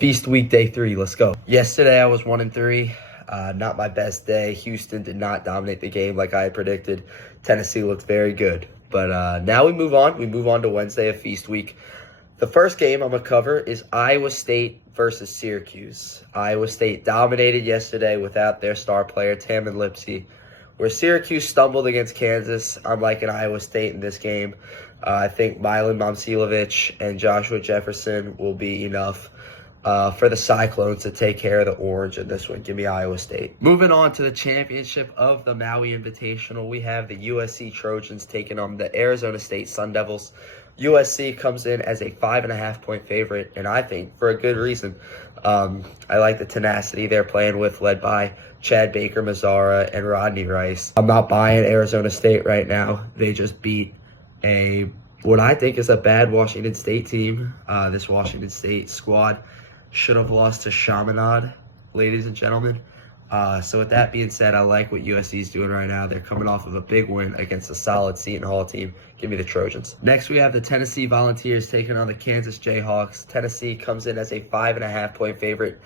Feast week day 3, let's go. Yesterday I was 1-3. Not my best day. Houston did not dominate the game like I had predicted. Tennessee looked very good. But now we move on. We move on to Wednesday of Feast week. The first game I'm going to cover is Iowa State versus Syracuse. Iowa State dominated yesterday without their star player, Tamin Lipsey. Where Syracuse stumbled against Kansas, I'm liking Iowa State in this game. I think Milan Momcilovic and Joshua Jefferson will be enough for the Cyclones to take care of the Orange in this one. Give me Iowa State. Moving on to the championship of the Maui Invitational, we have the USC Trojans taking on the Arizona State Sun Devils. USC comes in as a 5.5-point favorite, and I think for a good reason. I like the tenacity they're playing with, led by Chad Baker-Mazara and Rodney Rice. I'm not buying Arizona State right now. They just beat what I think is a bad Washington State team. This Washington State squad should have lost to Chaminade, ladies and gentlemen. So with that being said, I like what USC is doing right now. They're coming off of a big win against a solid Seton Hall team. Give me the Trojans. Next, we have the Tennessee Volunteers taking on the Kansas Jayhawks. Tennessee comes in as a 5.5-point favorite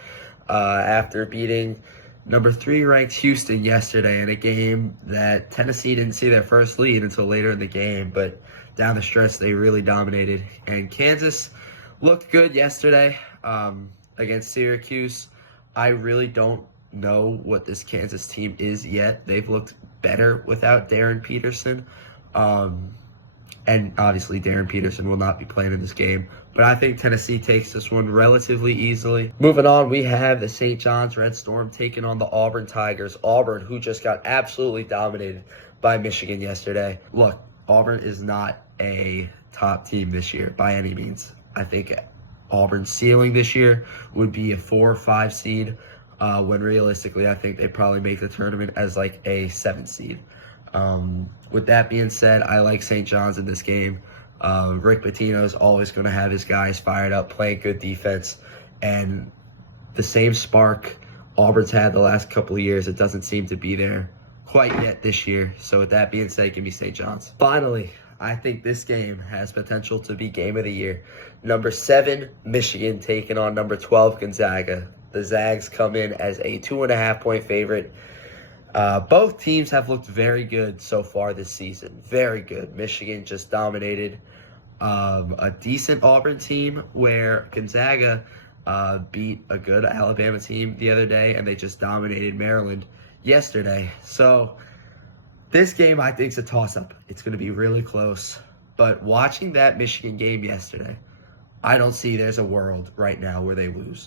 after beating number 3 ranked Houston yesterday in a game that Tennessee didn't see their first lead until later in the game, but down the stretch they really dominated. And Kansas looked good yesterday against Syracuse. I really don't know what this Kansas team is yet. They've looked better without Darren Peterson. And obviously Darren Peterson will not be playing in this game. But I think Tennessee takes this one relatively easily. Moving on, we have the St. John's Red Storm taking on the Auburn Tigers. Auburn, who just got absolutely dominated by Michigan yesterday. Look, Auburn is not a top team this year by any means. I think Auburn's ceiling this year would be a 4 or 5 seed, when realistically I think they probably make the tournament as like a 7 seed. With that being said, I like St. John's in this game. Rick Pitino is always going to have his guys fired up, playing good defense, and the same spark Auburn's had the last couple of years, it doesn't seem to be there quite yet this year. So with that being said, give me St. John's. Finally, I think this game has potential to be game of the year. Number 7, Michigan taking on number 12, Gonzaga. The Zags come in as a 2.5-point favorite. Both teams have looked very good so far this season. Very good. Michigan just dominated a decent Auburn team, where Gonzaga beat a good Alabama team the other day, and they just dominated Maryland yesterday. So this game, I think, is a toss-up. It's going to be really close. But watching that Michigan game yesterday, I don't see there's a world right now where they lose.